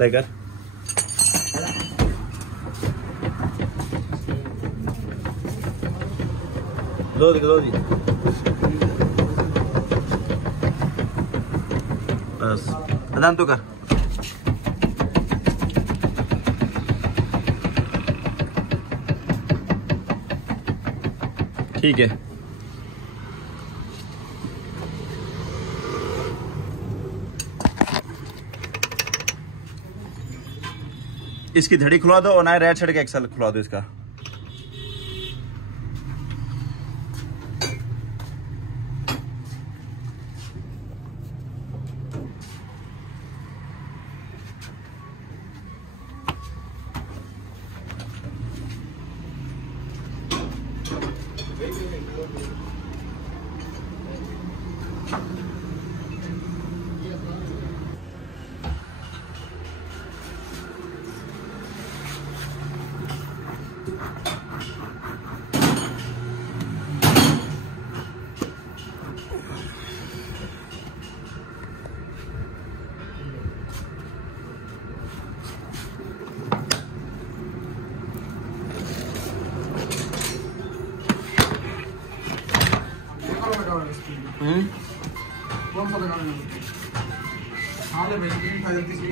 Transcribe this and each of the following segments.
लेकर दो दी बस अदान तो कर। ठीक है, इसकी धड़ी खुला दो और ना राइट साइड का एक्सल खुला दो इसका। कौन सा लगाना है? हाँ ले भाई, गेम फाइल जल्दी से।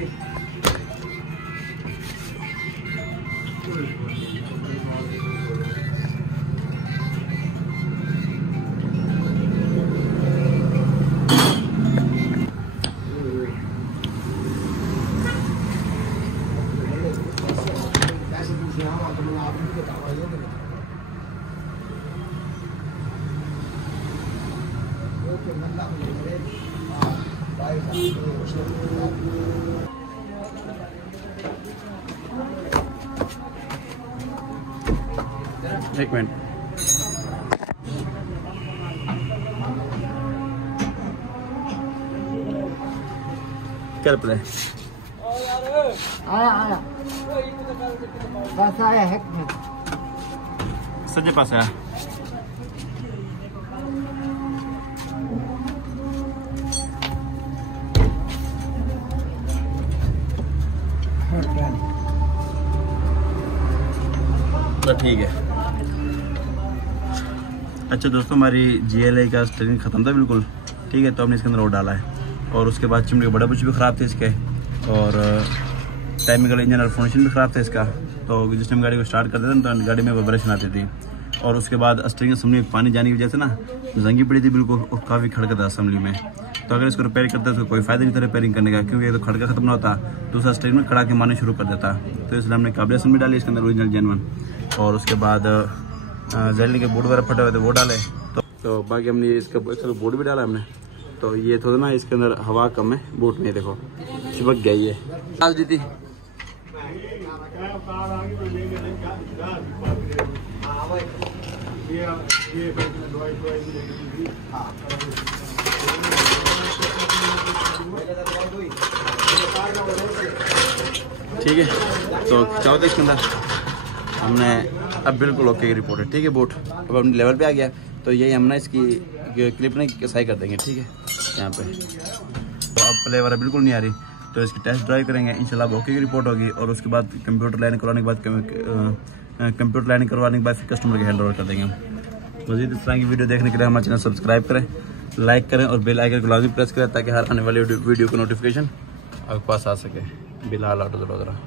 एक मिनट, कर प्ले। आया बस आया है, सज्जे पास आया। तो ठीक है। अच्छा दोस्तों, हमारी GLA का स्टीयरिंग ख़त्म था बिल्कुल, ठीक है। तो हमने इसके अंदर और डाला है और उसके बाद चिमटे के बड़े बुच भी ख़राब थे इसके और टाइमिंग का इंजन और फाउंडेशन भी ख़राब था इसका। तो जिस टाइम गाड़ी को स्टार्ट करते थे तो गाड़ी में वाइब्रेशन आती थी और उसके बाद स्टीयरिंग असेंबली में पानी जाने की वजह से ना जंगी पड़ी थी बिल्कुल और काफ़ी खड़का था असेंबली में। तो अगर इसको रिपेयर करते तो कोई फ़ायदा नहीं था रिपेयरिंग करने का, क्योंकि ये तो खड़का खत्म ना होता, दूसरा स्टीयरिंग में खड़ा के मारने शुरू कर देता। तो इसलिए हमने काबले असेंबली डाली इसके अंदर ओरिजिनल जेन्युइन, और उसके बाद जेलनी के बोर्ड वगैरह फटे हुए थे वो डाले। तो बाकी हमने इसका बोर्ड भी डाला हमने। तो ये थोड़ा ना इसके अंदर हवा कम है बोट में, देखो चिपक गया ये आज दी थी। ठीक है, तो चाहो तो इसके अंदर हमने अब बिल्कुल ओके की रिपोर्ट है, ठीक है। बोट अब अपने लेवल पे आ गया, तो यही हम ना इसकी क्लिप ना सही कर देंगे, ठीक है। यहाँ पे तो अब प्ले वगैरह बिल्कुल नहीं आ रही, तो इसकी टेस्ट ड्राइव करेंगे, इंशाल्लाह ओके की रिपोर्ट होगी। और उसके बाद कंप्यूटर लाइन करवाने के बाद फिर कस्टमर के हैंड ओवर कर देंगे। मज़ीद इस तरह की वीडियो देखने के लिए हमारे चैनल सब्सक्राइब करें, लाइक करें और बेल आइकन को लाजमी प्रेस करें ताकि हर आने वाली वीडियो को नोटिफिकेशन आपके पास आ सके। बिलाल ऑटो वडोदरा।